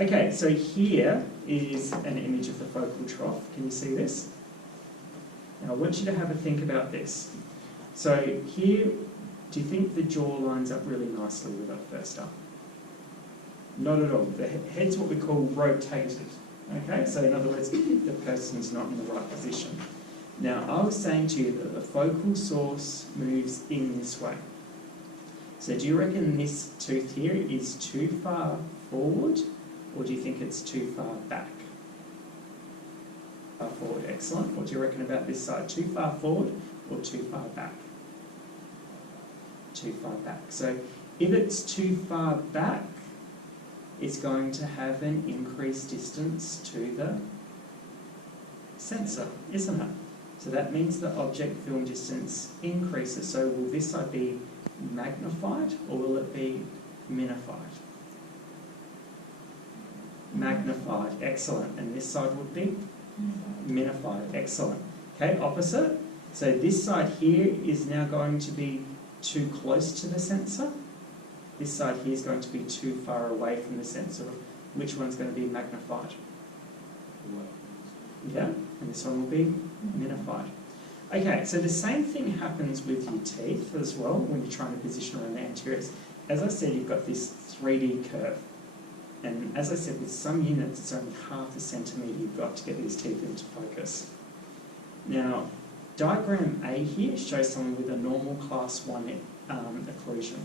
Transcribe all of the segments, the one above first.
Okay, so here is an image of the focal trough. Can you see this? Now I want you to have a think about this. So here, do you think the jaw lines up really nicely with that first up? Not at all. The head's what we call rotated. Okay, so in other words, the person's not in the right position. Now I was saying to you that the focal source moves in this way. So do you reckon this tooth here is too far forward, or do you think it's too far back? Far forward, excellent. What do you reckon about this side? Too far forward or too far back? Too far back. So if it's too far back, it's going to have an increased distance to the sensor, isn't it? So that means the object film distance increases. So will this side be magnified or will it be minified? Magnified, excellent. And this side would be? Minified, excellent. Okay, opposite. So this side here is now going to be too close to the sensor. This side here is going to be too far away from the sensor. Which one's going to be magnified? Yeah, and this one will be minified. Okay, so the same thing happens with your teeth as well when you're trying to position around the anteriors. As I said, you've got this 3D curve. And as I said, with some units, it's only half a centimetre you've got to get these teeth into focus. Now, diagram A here shows someone with a normal class 1 occlusion.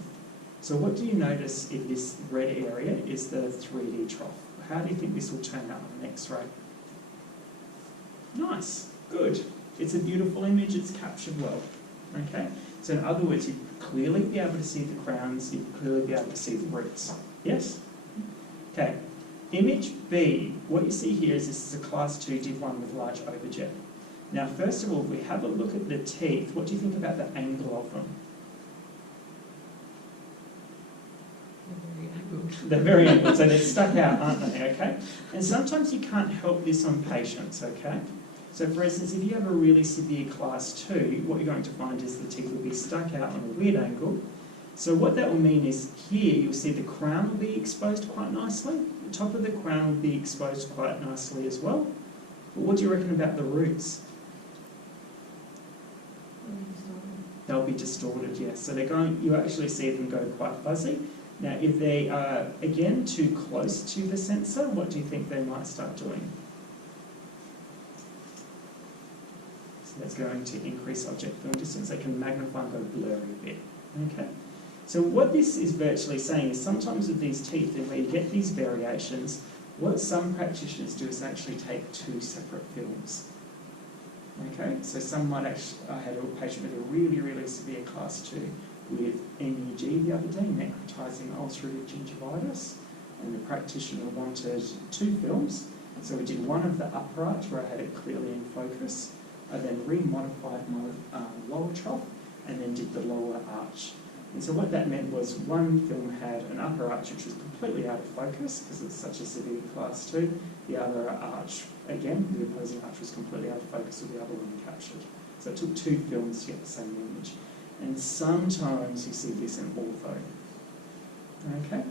So what do you notice if this red area is the 3D trough? How do you think this will turn out on an X-ray? Nice, good. It's a beautiful image, it's captured well. Okay, so in other words, you'd clearly be able to see the crowns, you'd clearly be able to see the roots. Yes? Okay, image B, what you see here is this is a class 2 div 1 with large OPG. Now first of all, if we have a look at the teeth, what do you think about the angle of them? They're very angled, so they're stuck out, aren't they, okay? And sometimes you can't help this on patients, okay? So for instance, if you have a really severe class 2, what you're going to find is the teeth will be stuck out on a weird angle. So what that will mean is here you'll see the crown will be exposed quite nicely. The top of the crown will be exposed quite nicely as well. But what do you reckon about the roots? They'll be distorted, yes. So they're going, you actually see them go quite fuzzy. Now, if they are, again, too close to the sensor, what do you think they might start doing? So that's going to increase object film distance. They can magnify and go blurry a bit. Okay? So what this is virtually saying is sometimes with these teeth, and where you get these variations, what some practitioners do is actually take 2 separate films. Okay? So some might actually, I had a patient with a really, really severe class 2 with NUG the other day, necrotizing ulcerative gingivitis, and the practitioner wanted 2 films. So we did one of the upper arch where I had it clearly in focus. I then remodified my lower trough and then did the lower arch. And so what that meant was one film had an upper arch which was completely out of focus because it's such a severe class 2. The other arch, again, the opposing arch was completely out of focus with the other one captured. So it took 2 films to get the same image. And sometimes you see this in ortho. Okay?